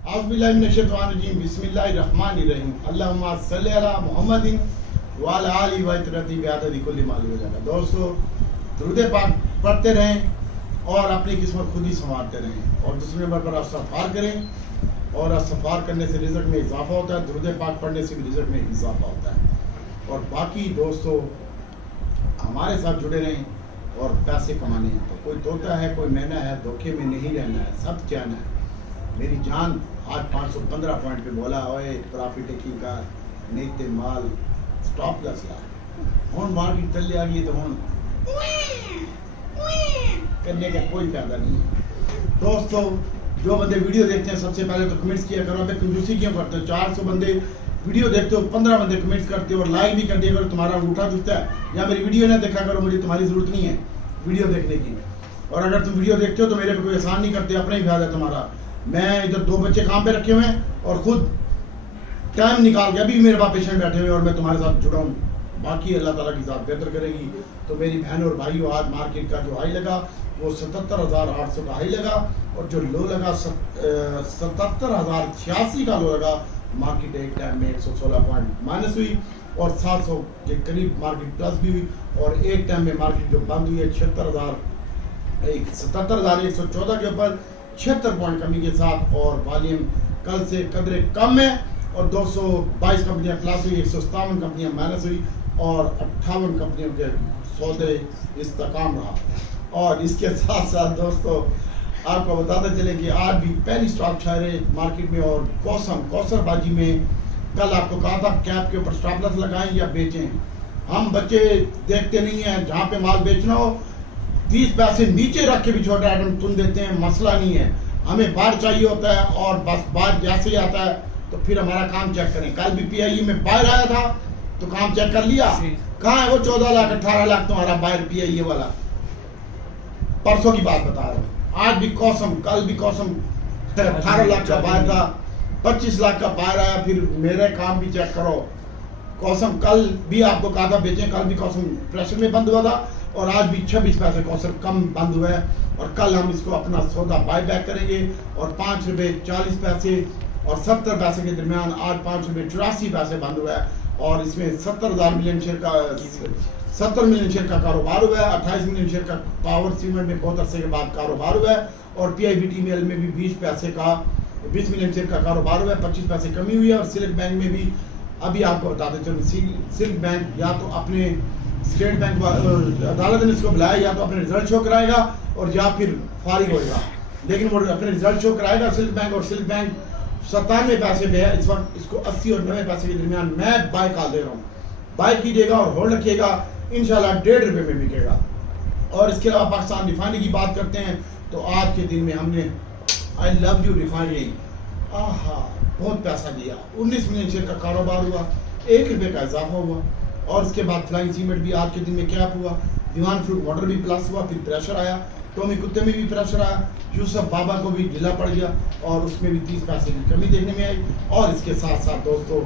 औज़ुबिल्लाहिमिनश्शैतानिर्रजीम बिस्मिल्लाहिर्रहमानिर्रहीम अल्लाहुम्मा सल्लि अला मुहम्मदिन व अला आलिहि व इतरती बिअददी कुल्ली माली वजह। दोस्तों, दुरूद पाक पढ़ते रहें और अपनी किस्मत खुद ही संवारते रहें और दूसरे नंबर पर इस्तग़फ़ार करें और इस्तग़फ़ार करने से रिज़्क़ में इजाफा होता है, दुरूद पाक पढ़ने से भी रिज़्क़ में इजाफा होता है। और बाकी दोस्तों हमारे साथ जुड़े रहें और पैसे कमाने हैं तो कोई तोता है, कोई मैना है, धोखे में नहीं रहना है, सब जाना है। मेरी जान आज 515 पॉइंट पे बोला ओए प्रॉफिट टेकिंग का नीते माल स्टॉप लॉस यार हुन मार्केट चले आ गई तो हुन करने का कोई फायदा नहीं है। दोस्तों, जो बंदे वीडियो देखते हैं सबसे पहले तो कमेंट्स किया करो। मैं कंजूसी क्यों करते हो? 400 बंदे वीडियो देखते हो, 15 बंदे कमेंट्स करते हो और लाइक भी कर दिया करो। तुम्हारा अंगूठा दिखता है या मेरी वीडियो ना देखा करो, मुझे तुम्हारी जरूरत नहीं है वीडियो देखने की। और अगर तुम वीडियो देखते हो तो मेरे पे कोई एहसान नहीं करते, अपना ही फायदा है तुम्हारा। मैं इधर 2 बच्चे काम पे रखे हुए हैं और खुद टाइम निकाल के अभी मेरे पास पेशेंट बैठे हुए और मैं तुम्हारे साथ जुड़ा हूँ। बाकी अल्लाह ताला की ज़ात बेहतर करेगी। तो मेरी बहन और भाइयों, आज मार्केट का जो हाई लगा वो 77,800 का हाई लगा और जो लो लगा 77,086 का लो लगा। मार्केट एक टाइम में 116 पॉइंट माइनस हुई और 700 के करीब मार्केट प्लस भी हुई और एक टाइम में मार्केट जो बंद हुई है 77,114 के ऊपर 76 पॉइंट कमी के साथ और वॉल्यूम कल से कदरे कम है और 222 कंपनियां प्लस हुई, 157 कंपनियां माइनस हुई और 58 कंपनियों के सौदे इस्तेकाम रहा। और इसके साथ साथ दोस्तों आपको बताते चले कि आज भी पहली स्टॉक छारे मार्केट में और कौसरबाजी में कल आपको कहा था कैप के ऊपर स्टॉप लॉस लगाएं या बेचें। हम बच्चे देखते नहीं हैं, जहाँ पे माल बेचना हो 30 पैसे नीचे रख के भी छोटा आइटम तुम देते हैं, मसला नहीं है। हमें बार चाहिए होता है और बस बार जैसे ही आता है तो फिर हमारा काम चेक करें। कल भी PIE में बाहर आया था तो काम चेक कर लिया, कहाँ है वो 14 लाख 18 लाख तुम्हारा बाहर PIE वाला। परसों की बात बता रहा हूँ। आज भी कौसम, कल भी कौसम 18 लाख का बाहर था, 25 लाख का बाहर आया। फिर मेरे काम भी चेक करो। कौसम कल भी आपको कहा था बेचें, कल भी कौसम प्रेशर में बंद हुआ था और आज भी 26 पैसे कौसर कम बंद हुआ है। और कल हम इसको अपना सौदा बाय बैक करेंगे और 5 रुपये 40 पैसे और 70 पैसे के दरमियान आज 5 रुपये 84 पैसे बंद हुआ है और इसमें 70 मिलियन शेयर का कारोबार हुआ है। 28 मिलियन शेयर का पावर सीमेंट में बहुत अरसे के बाद कारोबार हुआ है और PIBTML में भी 20 मिलियन शेयर का कारोबार हुआ है, 25 पैसे कमी हुई है। और सिल्क बैंक में भी अभी आपको बताते चलो, सिल्क बैंक या तो अपने स्टेट बैंक अदालत ने इसको बुलाया या तो अपने रिजल्ट शो कराएगा और या फिर फारिग होएगा, लेकिन वो अपने रिजल्ट शो कराएगा सिल्क बैंक। और सिल्क बैंक 97 पैसे पे है इस वक्त, इसको 80 और 90 पैसे के दरमियान मैं बाय कॉल दे रहा हूँ। बाय कीजिएगा और होल्ड रखिएगा, इंशाल्लाह 1.5 रुपये में बिकेगा। और इसके अलावा पाकिस्तान रिफाइनरी की बात करते हैं तो आज के दिन में हमने आई लव यू रिफाइनरी, आहा बहुत पैसा दिया, 19 मिलियन शेयर का कारोबार हुआ, 1 रुपये का इजाफा हुआ। और उसके बाद फ्लाइंग सीमेंट भी आज के दिन में कैप हुआ, दीवान फ्रूट वाटर भी प्लस हुआ, फिर प्रेशर आया, टोमी कुत्ते में भी प्रेशर आया, यूसुफ बाबा को भी ढीला पड़ गया और उसमें भी 30 पैसे की कमी देखने में आई। और इसके साथ साथ दोस्तों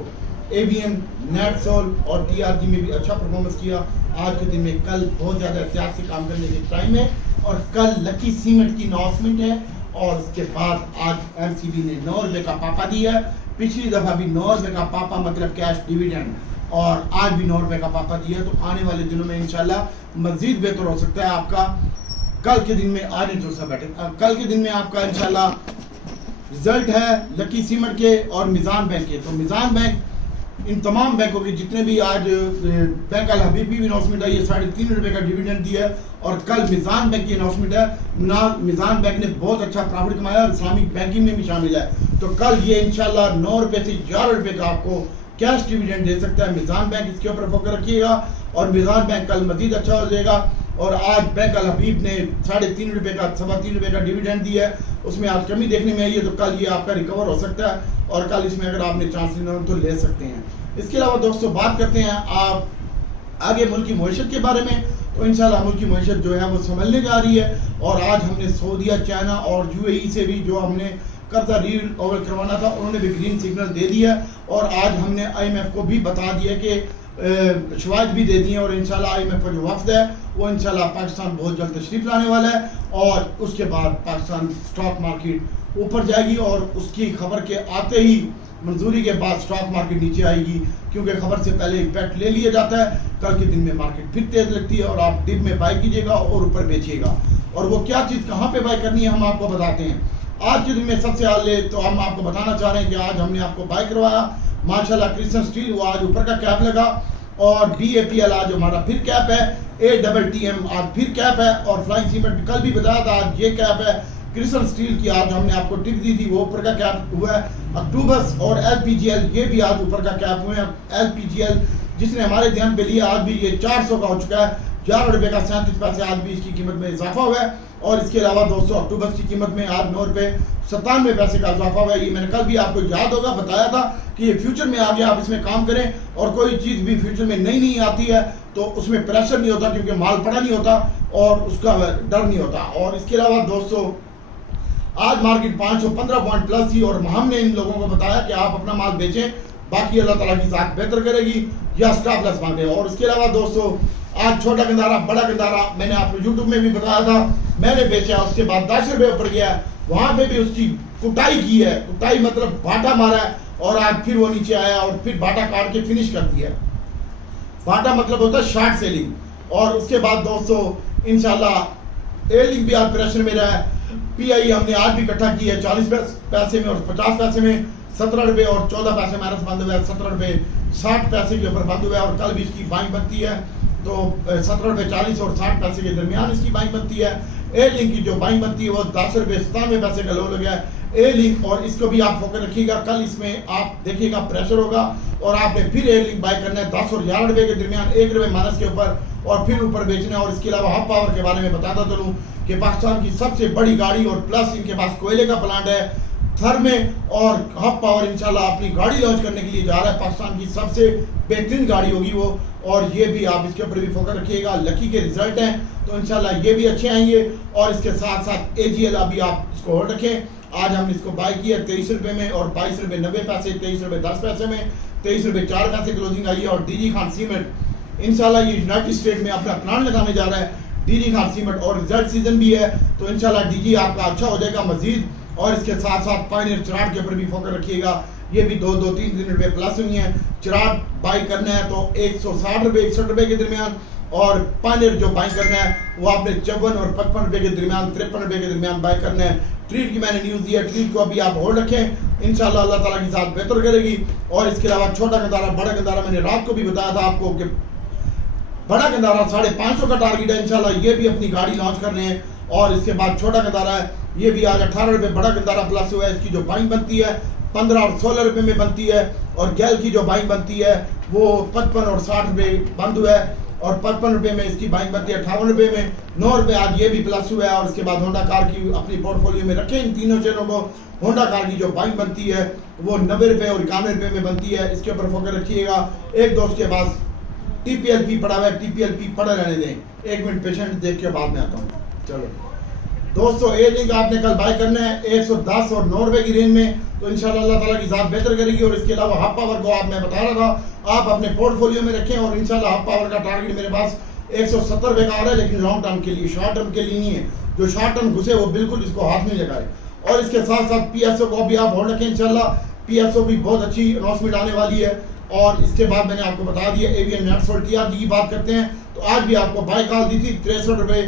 ABN, नेटसोल और TRG में भी अच्छा परफॉर्मेंस किया आज के दिन में। कल बहुत ज़्यादा एहतियात से काम करने के टाइम है और कल लकी सीमेंट की अनाउंसमेंट है और उसके बाद आज MCB ने 9 रुपये का पापा दिया है। पिछली दफ़ा भी 9 रुपये का पापा मतलब कैश डिविडेंड और आज भी 9 रुपये का पापा दिया। तो आने वाले दिनों में इंशाल्लाह मजीद बेहतर हो सकता है आपका। कल के दिन में आज बैठे कल के दिन में आपका इंशाल्लाह रिजल्ट है लकी सीमेंट के और मिजान बैंक के। तो मिजान बैंक इन तमाम बैंकों के जितने भी आज बैंक अल हबीब भी अनाउंसमेंट आई है, 3.5 रुपये का डिविडेंड दिया है। और कल मिजान बैंक की अनाउंसमेंट है। मिजान बैंक ने बहुत अच्छा प्रॉफिट कमाया और इस्लामिक बैंकिंग में भी शामिल है। तो कल ये इंशाल्लाह 9 रुपये से 11 रुपये का आपको कैश डिविडेंड दे सकता है मिजान बैंक। इसके ऊपर फोकस रखिएगा और मिजान बैंक कल मजीद अच्छा हो जाएगा। और आज बैंक अल हबीब ने 3.5 रुपये का 3.25 रुपये का डिविडेंड दिया है, उसमें आज कमी देखने में आई है। तो कल ये आपका रिकवर हो सकता है और कल इसमें अगर आपने चांस लेना हो तो ले सकते हैं। इसके अलावा दोस्तों बात करते हैं आप आगे मुल्क की मईशत के बारे में। तो इंशाल्लाह मुल्क की मईशत जो है वो संभलने जा रही है और आज हमने सऊदीया, चाइना और UAE से भी जो हमने कर्जा रील ओवर करवाना था उन्होंने भी ग्रीन सिग्नल दे दिया और आज हमने IMF को भी बता दिया कि शवायद भी दे दिए और इंशाल्लाह IMF का जो वफ्द है वो इंशाल्लाह पाकिस्तान बहुत जल्द तशरीफ लाने वाला है और उसके बाद पाकिस्तान स्टॉक मार्केट ऊपर जाएगी और उसकी खबर के आते ही मंजूरी के बाद स्टॉक मार्केट नीचे आएगी, क्योंकि खबर से पहले इम्पैक्ट ले लिया जाता है। कल के दिन में मार्केट फिर तेज लगती है और आप डिप में बाई कीजिएगा और ऊपर बेचिएगा। और वो क्या चीज़ कहाँ पे बाई करनी है हम आपको बताते हैं। आज के दिन में सबसे पहले तो हम आपको बताना चाह रहे हैं कि आज हमने आपको बाई करवाया माशाल्लाह क्रिस्टल स्टील, वो आज ऊपर का कैप लगा, और DAPL आज हमारा फिर कैप है, ATTM आज फिर कैप है, और फ्लाइंग सीमेंट कल भी बताया था आज ये कैप है। क्रिस्टल स्टील की आज हमने आपको टिप दी थी, वो ऊपर का कैप हुआ है। अक्टूबस और LPGL ये भी आज ऊपर का कैप हुए हैं। LPGL जिसने हमारे ध्यान पे लिया आज भी ये 400 का हो चुका है, 11 रुपये का 37 पैसे आज भी इसकी कीमत में इजाफा हुआ है। और इसके अलावा दोस्तों अक्टूबस की कीमत में आज 9 रुपये 97 पैसे का इजाफा हुआ है। ये मैंने कल भी आपको याद होगा बताया था कि ये फ्यूचर में आ गया, आप इसमें काम करें, और कोई चीज़ भी फ्यूचर में नई नहीं आती है तो उसमें प्रेशर नहीं होता, क्योंकि माल पड़ा नहीं होता और उसका डर नहीं होता। और इसके अलावा दोस्तों आज मार्केट 515 पॉइंट प्लस थी, और हमने इन लोगों को बताया कि आप अपना माल बेचें, बाकी अल्लाह ताला की ज़ात बेहतर करेगी, या स्टॉप लॉस बांधे। और इसके अलावा दोस्तों आज छोटा गंदारा बड़ा गंदारा मैंने आपको यूट्यूब में भी बताया था, मैंने बेचा, उसके बाद 10 रुपये ऊपर गया, वहां पे भी उसकी कुटाई की है, कुटाई मतलब बाटा मारा है, और आज फिर वो नीचे आया और फिर बाटा काट के फिनिश कर दिया। बाटा मतलब होता है शॉर्ट सेलिंग। और उसके बाद दोस्तों इंशाल्लाह एलिंग भी आज प्रेशर में रहा है। PI हमने आज भी इकट्ठा की है 40 पैसे में और 50 पैसे में, 17 रुपये और 14 पैसे माइनस बंद हुआ है, 17 रुपये 60 पैसे के ऊपर बंद हुआ है। और कल भी इसकी बाइंग बनती है तो 17 रुपये 40 और 60 पैसे के दरमियान इसकी बाइंग बनती है। ए लिंक की जो बाइंग बनती है वो 10 रुपये 97 पैसे का लो लगा है ए लिंक, और इसको भी आप फोकस रखिएगा। कल इसमें आप देखिएगा प्रेशर होगा और आपने फिर ए लिंक बाई करना है 10 और 11 रुपये के दरमियान, 1 रुपये माइनस के ऊपर, और फिर ऊपर बेचना है। और इसके अलावा हब पावर के बारे में बताता चलूँ कि पाकिस्तान की सबसे बड़ी गाड़ी, और प्लस इनके पास कोयले का प्लांट है थर में, और हब पावर इंशाल्लाह अपनी गाड़ी लॉन्च करने के लिए जा रहा है। पाकिस्तान की सबसे बेहतरीन गाड़ी होगी वो, और ये भी आप इसके ऊपर भी फोकस रखिएगा। लकी के रिजल्ट हैं तो इंशाल्लाह ये भी अच्छे आएंगे। और इसके साथ साथ AGL अभी आप इसको होल्ड रखें। आज हमने इसको बाई किया 23 रुपये में और 22 रुपये 90 पैसे, 23 रुपये 10 पैसे में, 23 रुपये 4 पैसे क्लोजिंग आई है। और DG खान सीमेंट इंशाल्लाह ये यूनाइटेड स्टेट में अपना प्लांट लगाने जा रहा है, DG खान सीमेंट, और रिजल्ट सीजन भी है तो इंशाल्लाह DG आपका अच्छा हो जाएगा मजीद। और इसके साथ साथ पायनियर चिराग के ऊपर भी फोकस रखिएगा, ये भी 2-3 रुपये प्लस हुई हैं। चिराग बाई करना है तो 160 रुपये 61 रुपये के दरमियान, और पायनियर जो बाई करना है वो आपने 54 और 55 रुपये के दरमियान, 53 रुपये के दरमियान बाई करना है। ट्रीट की मैंने न्यूज़ दी है, ट्रीट को अभी आप होल्ड रखें, इंशाल्लाह अल्लाह ताला की साथ बेहतर करेगी। और इसके अलावा छोटा गंदारा बड़ा गंदारा मैंने रात को भी बताया था आपको कि बड़ा गंदारा 550 का टारगेट है, इंशाल्लाह ये भी अपनी गाड़ी लॉन्च कर रहे हैं। और इसके बाद छोटा गंदारा है, ये भी आज 18 रुपये बड़ा गंदारा प्लस हुआ है। इसकी जो बाइंग बनती है 15 और 16 रुपये में बनती है, और गैल की जो बाइंग बनती है वो 55 और 60 रुपये बंद हुआ है, और 55 रुपये में इसकी बाइंग बनती है 58 रुपये में, 9 रुपये आज ये भी प्लस हुआ है। और इसके बाद होंडा कार की अपनी पोर्टफोलियो में रखें इन तीनों चेनों को। होंडा कार की जो बाइंग बनती है वो 90 रुपये और 91 रुपये में बनती है, इसके ऊपर फोकस रखिएगा। एक दोस्त के पास TPLP पड़ा हुआ है, TPLP पड़ा रहने दें, 1 मिनट पेशेंट देख के बाद में आता हूँ। चलो दोस्तों ए लिंक आपने कल बाय करना है 110 और 9 रुपये की रेंज में, तो इंशाल्लाह अल्लाह ताला की ज़ात बेहतर करेगी। और इसके अलावा हब पावर को आप मैं बता रहा था आप अपने पोर्टफोलियो में रखें, और इंशाल्लाह हब पावर का टारगेट मेरे पास 170 रुपये का आ रहा है, लेकिन लॉन्ग टर्म के लिए, शॉर्ट टर्म के लिए नहीं है। जो शॉर्ट टर्म घुसे वो बिल्कुल इसको हाथ में लगाए। और इसके साथ साथ PSO को भी आप होल्ड रखें, इंशाल्लाह PSO भी बहुत अच्छी अनाउंसमेंट आने वाली है। और इसके बाद मैंने आपको बता दिया एवियन नेटसोल्ट TRG की बात करते हैं तो आज भी आपको बाय कॉल दी थी 63 रुपये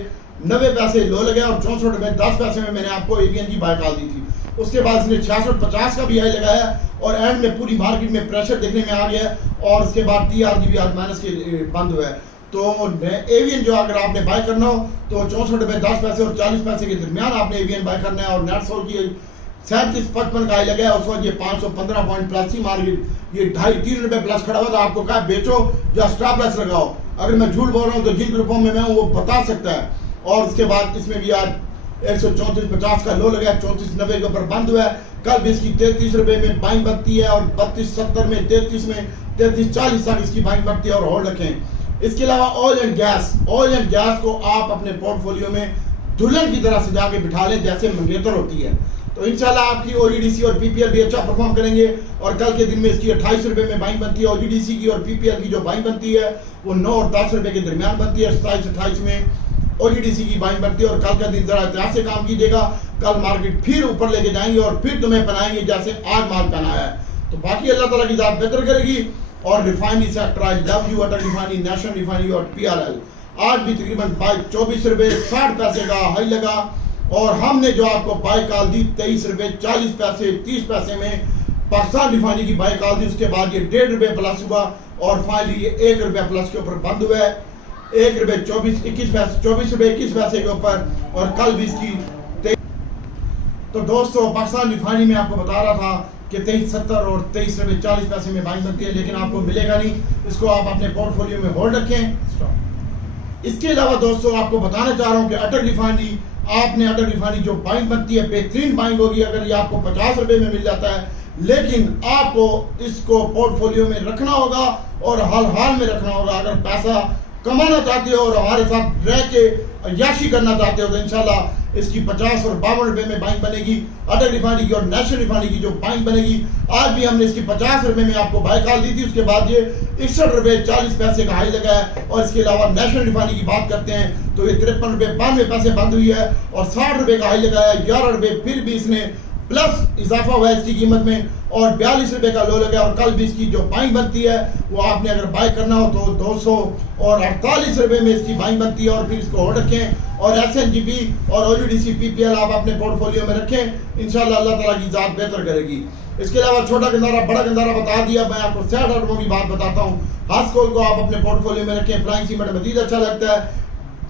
90 पैसे लो लगे, और 64 रुपये 10 पैसे में मैंने आपको एवियन की बाय कॉल दी थी। उसके बाद इसने 66-50 का भी हाई लगाया, और एंड में पूरी मार्केट में प्रेशर देखने में आ गया। और उसके बाद TRG भी आज माइनस के बंद हुआ है। तो एवियन जो अगर आपने बाय करना हो तो 64 रुपये 10 पैसे और 40 पैसे के दरमियान आपने एवियन बाय करना है। और नेटसोल्ट की 37-55 का हाई लगा है, उस वक्त ये 515 पॉइंट प्लस ही मार्केट, ये 2.5-3 रुपये प्लस खड़ा हुआ था। आपको कहा बेचो या स्टॉप लॉस लगाओ, अगर मैं झूठ बोल रहा हूँ तो जिन ग्रुपों में मैं हूँ वो बता सकता है। और उसके बाद इसमें भी आज 134.50 का लो लगा है, 34.90 के ऊपर बंद हुआ है। कल भी इसकी 33 रुपये में बाइंग बनती है, और 32.70 में 33.40 तक इसकी बाइंग बनती है, और होल्ड रखें। इसके अलावा ऑयल एंड गैस को आप अपने पोर्टफोलियो में दुल्हन की तरह सजा के बिठा लें जैसे मंगेतर होती है, तो इंशाल्लाह आपकी OGDC और PPL भी अच्छा परफॉर्म करेंगे। और कल के दिन में इसकी 28 रुपये में बाइंग बनती है। OGDC की और PPL की जो बाइंग बनती है वो 9 और 10 रुपये के दरमियान बनती है। 27-28 में OGDC की बाइंग बनती है। और कल का दिन जरा एहतियात से काम कीजिएगा, कल मार्केट फिर ऊपर लेके जाएंगे और फिर तुम्हें पहनाएंगे जैसे आज माल पहनाया है। तो बाकी अल्लाह ताला की ज़ात बेहतर करेगी। और refinery sector, I love you Atal refinery, national refinery और PRL आज भी तकरीबन 24 रुपये 60 पैसे का हाई लगा। और हमने जो आपको बाई कॉल दी 23 रुपये 40 पैसे 30 पैसे में पाकिस्तान रिफाइनरी की बाई कॉल दी। उसके बाद ये 1.5 रुपये प्लस हुआ और फाइनली ये 1 रुपया प्लस के ऊपर बंद हुआ है, 1 रुपये 24 रुपये 21 पैसे के ऊपर। और कल भी इसकी तो दोस्तों पाकिस्तान रिफाइनरी में आपको बता रहा था कि 23.70 और 23 रुपये 40 पैसे में बाइंग बनती है, लेकिन आपको मिलेगा नहीं। इसको आप अपने पोर्टफोलियो में होल्ड रखें। इसके अलावा दोस्तों आपको बताना चाह रहा हूँ कि अटल रिफाइनरी, आपने अटल रिफाइनरी जो बाइंग बनती है बेहतरीन बाइंग होगी अगर ये आपको 50 रुपये में मिल जाता है, लेकिन आपको इसको पोर्टफोलियो में रखना होगा और हाल हाल में रखना होगा। अगर पैसा कमाना चाहते हो और हमारे साथ रह के याशी करना चाहते हो तो इंशाल्लाह इसकी 50 और 52 रुपये में बाइंग बनेगी अटल रिफाइनरी की। और नेशनल रिफाइनरी की जो बाइंग बनेगी, आज भी हमने इसकी 50 रुपये में आपको बाई कॉल दी थी, उसके बाद ये 61 रुपये 40 पैसे का हाई लगा है। और इसके अलावा नेशनल रिफाइनरी की बात करते हैं तो ये 53 रुपये 92 पैसे बंद हुई है और 60 रुपये का हाई लगा है। 11 रुपये फिर भी इसने प्लस इजाफा हुआ है इसकी कीमत में और 42 रुपये का लो लगा। और कल भी इसकी जो बाइंग बनती है वो आपने अगर बाई करना हो तो 248 रुपये में इसकी बाइंग बनती है। और फिर इसको होल्ड रखें और SNGP और OGDC PPL आप अपने पोर्टफोलियो में रखें। इंशाल्लाह अल्लाह ताला की ज़ात बेहतर करेगी। इसके अलावा छोटा गंदारा बड़ा गंदारा बता दिया, मैं आपको 60 आइटमों की बात बताता हूँ। हास्कोल को आप अपने पोर्टफोलियो में रखें। फ्लाइंग सीमेंट मजीद अच्छा लगता है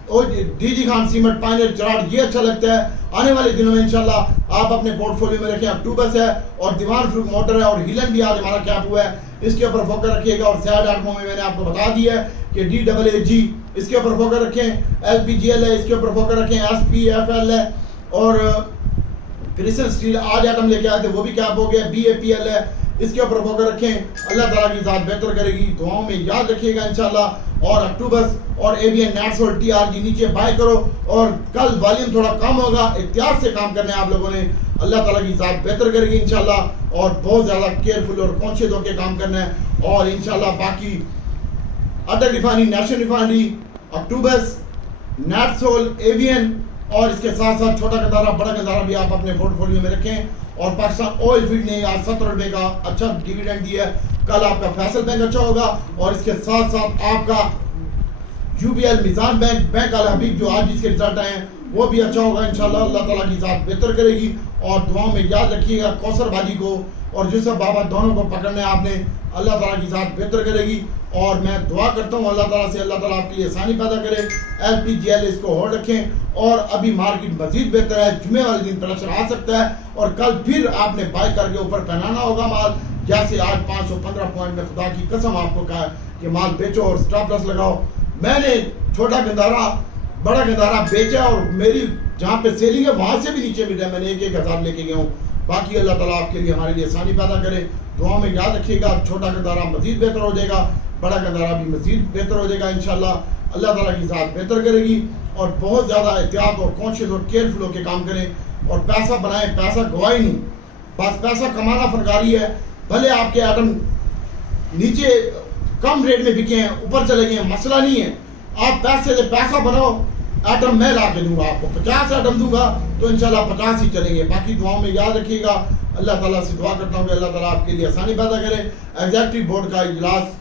और DG खान सीमेंट, पायनियर, चराट ये अच्छा लगता है। आने वाले दिनों में इंशाल्लाह आप अपने पोर्टफोलियो में रखें। अक्टूबस है और दीवान फ्रूट मोटर है और हिलन भी आज हमारा कैप हुआ है, इसके ऊपर फोकस रखिएगा। और सैड आइटमों में मैंने आपको बता दिया है कि DAAG इसके ऊपर फोकस रखें, LPGL है इसके ऊपर फोकस रखें, SPFL है और क्रिसल स्टील आज आइटम लेके आए थे वो भी कैप हो गया, BAPL है इसके ऊपर फोकस रखें। अल्लाह ताला की ज़ात बेहतर करेगी, दुआओं में याद रखिएगा इंशाल्लाह। और अक्टूबस और ABN नैट्स और TRG नीचे बाय करो। और कल वॉल्यूम थोड़ा कम होगा, एहतियात से काम करने आप लोगों ने, अल्लाह ताला की ज़ात बेहतर करेगी इंशाल्लाह। और बहुत ज़्यादा केयरफुल और कॉन्शियस होकर काम करना है। और इंशाल्लाह बाकी अटल रिफाइनरी, नेशनल रिफाइनरी, अक्टूबस, नैट्सोल, ABN और इसके साथ साथ छोटा गंदारा बड़ा गंदारा भी आप अपने पोर्टफोलियो में रखें। और पाकिस्तान ऑयल फील्ड ने आज 70 रुपये का अच्छा डिविडेंड दिया है। कल आपका फैसल बैंक अच्छा होगा और इसके साथ साथ आपका UBL मिजान बैंक अल हबीब जो आज इसके रिजल्ट आए हैं वो भी अच्छा होगा इंशाल्लाह। अल्लाह ताला की ज़ात बेहतर करेगी। और दुआओं में याद रखिएगा कौसर भाजी को और यूसुफ बाबा दोनों को पकड़ने आपने, अल्लाह ताला की ज़ात बेहतर करेगी। और मैं दुआ करता हूँ अल्लाह ताला से, अल्लाह ताला आपके लिए आसानी पैदा करे। LPGL इसको होल्ड रखें। और अभी मार्केट मजीद बेहतर है, जुमे वाले दिन प्रेशर आ सकता है और कल फिर आपने बाय करके ऊपर पहनाना होगा माल। जैसे आज 515 पॉइंट में खुदा की कसम आपको कहा कि माल बेचो और स्टॉप लॉस लगाओ। मैंने छोटा गंदारा बड़ा गंदारा बेचा और मेरी जहाँ पे सेलिंग है वहां से भी नीचे मिल रहा है, मैंने 1-1 हज़ार लेके गया हूँ। बाकी अल्लाह ताला आपके लिए हमारे लिए आसानी पैदा करे। दुआ में याद रखिएगा छोटा गंदारा मजीद बेहतर हो जाएगा, बड़ा गंदारा भी मजीद बेहतर हो जाएगा इंशाल्लाह। अल्लाह ताला की ज़ात बेहतर करेगी। और बहुत ज़्यादा एहतियात और कॉन्शियस और केयरफुल होकर काम करें और पैसा बनाएं, पैसा गवाए नहीं, बस पैसा कमाना फनकारी है। भले आपके आइटम नीचे कम रेट में बिके हैं, ऊपर चले गए, मसला नहीं है। आप पैसे से पैसा बनाओ, आइटम मैं ला के दूंगा आपको, 50 आइटम दूंगा तो इंशाल्लाह 50 ही चलेंगे। बाकी दुआओं में याद रखिएगा। अल्लाह ताला से दुआ करता हूँ कि अल्लाह ताला आपके लिए आसानी पैदा करे। एग्जीक्यूटिव बोर्ड का इजलास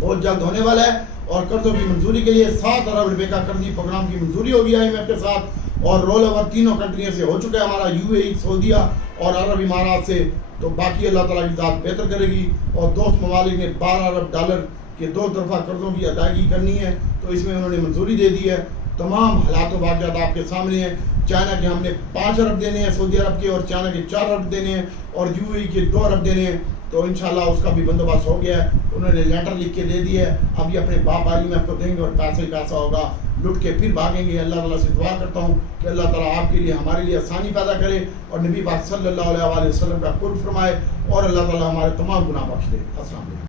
बहुत जल्द होने वाला है और कर्जों की मंजूरी के लिए 7 अरब रुपए का कर्जी प्रोग्राम की मंजूरी होगी IMF के साथ। और रोल ओवर तीनों कंट्रियों से हो चुका है हमारा, UAE, सऊदीया और अरब इमारात से। तो बाकी अल्लाह ताला की ज़ात बेहतर करेगी। और दोस्त ममालिक ने 12 अरब डॉलर के 2 तरफा कर्जों की अदायगी करनी है तो इसमें उन्होंने मंजूरी दे दी है। तमाम हालात वाक़यात आपके सामने हैं। चाइना के हमने 5 अरब देने हैं, सऊदी अरब के, और चाइना के 4 अरब देने हैं और UAE के 2 अरब देने हैं। तो इंशाल्लाह उसका भी बंदोबस्त हो गया है, उन्होंने लेटर लिख के दे दिया है। अभी अपने बाप IMF को देंगे और पैसे ही पैसा होगा, लुट के फिर भागेंगे। अल्लाह ताला से दुआ करता हूँ कि अल्लाह ताला आपके लिए हमारे लिए आसानी पैदा करे और नबी पाक सल्लल्लाहु अलैहि वसल्लम का कुर्ब फरमाए और अल्लाह ताला हमारे तमाम गुनाह बख्श दे। अस्सलाम वालेकुम।